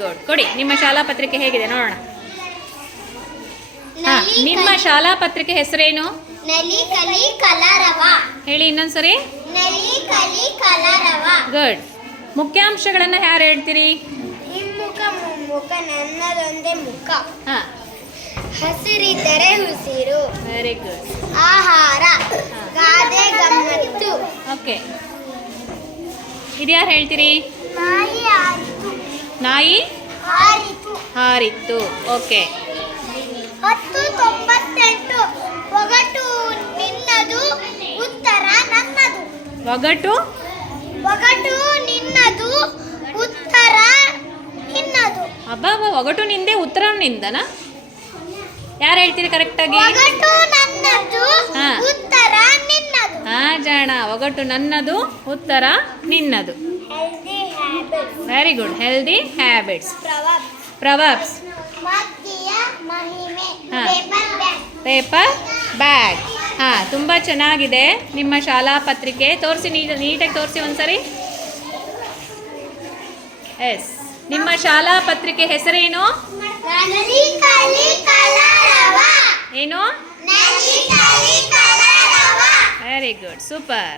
Good ಕೊಡಿ ನಿಮ್ಮ ಶಾಲಾ ಪತ್ರಿಕೆ ಹೇಗಿದೆ ನೋಡೋಣ. ಹಾ ನಿಮ್ಮ ಶಾಲಾ ಪತ್ರಿಕೆ ಹೆಸರೇನು? ನಲಿ ಕಲಿ ಕಲರವ. ಹೇಳಿ ಇನ್ನೊಂದ್ಸರಿ. ನಲಿ ಕಲಿ ಕಲರವ. ಗುಡ್ ಮುಖ್ಯಾಂಶಗಳನ್ನು ಯಾರು ಹೇಳ್ತೀರಿ? ಹಿಮ್ಮುಖ ಮುಮ್ಮುಖ ನನ್ನದೊಂದೇ ಮುಖ. ಹಾ. ಹಸಿರಿದ್ದರೆ ಉಸಿರು. ವೆರಿ ಗುಡ್ ಆಹಾರ. ಗಾದೆ ಗಮ್ಮತ್ತು. ಓಕೆ ಇದ್ಯಾರು ಹೇಳ್ತೀರಿ? ನಾಯಿ ಆರಿತು ನಾಯಿ? ಹಾರಿತ್ತು ಓಕೆ ಹತ್ತು ತೊಂಬತ್ತೆಂಟು. ಒಗಟು ನಿನ್ನದು ಉತ್ತರ ನನ್ನದು. ಒಗಟು? ಒಗಟು ನಿನ್ನದು ಉತ್ತರ ನಿನ್ನದು. ಅಬ್ಬಾ ಒಗಟು ನಿಂದೆ ಉತ್ತರ ನಿಂದನಾ? ಯಾರು ಹೇಳ್ತೀರಿ ಕರೆಕ್ಟಾಗಿ ಒಗಟು ನನ್ನದು ಹಾ. ಉತ್ತರ ನಿನ್ನದು. ಹಾ ಜಾಣ. ಒಗಟು ನನ್ನದು ಉತ್ತರ ನಿನ್ನದು. Very good healthy habits proverbs. Paper bag ಹಾಂ. ತುಂಬ ಚೆನ್ನಾಗಿದೆ. ನಿಮ್ಮ ಶಾಲಾ ಪತ್ರಿಕೆ. ತೋರಿಸಿ ನೀಟಾಗಿ ತೋರಿಸಿ ಒಂದ್ಸರಿ. ಎಸ್ ನಿಮ್ಮ ಶಾಲಾ ಪತ್ರಿಕೆ ಹೆಸರೇನು? ಏನು? Very good super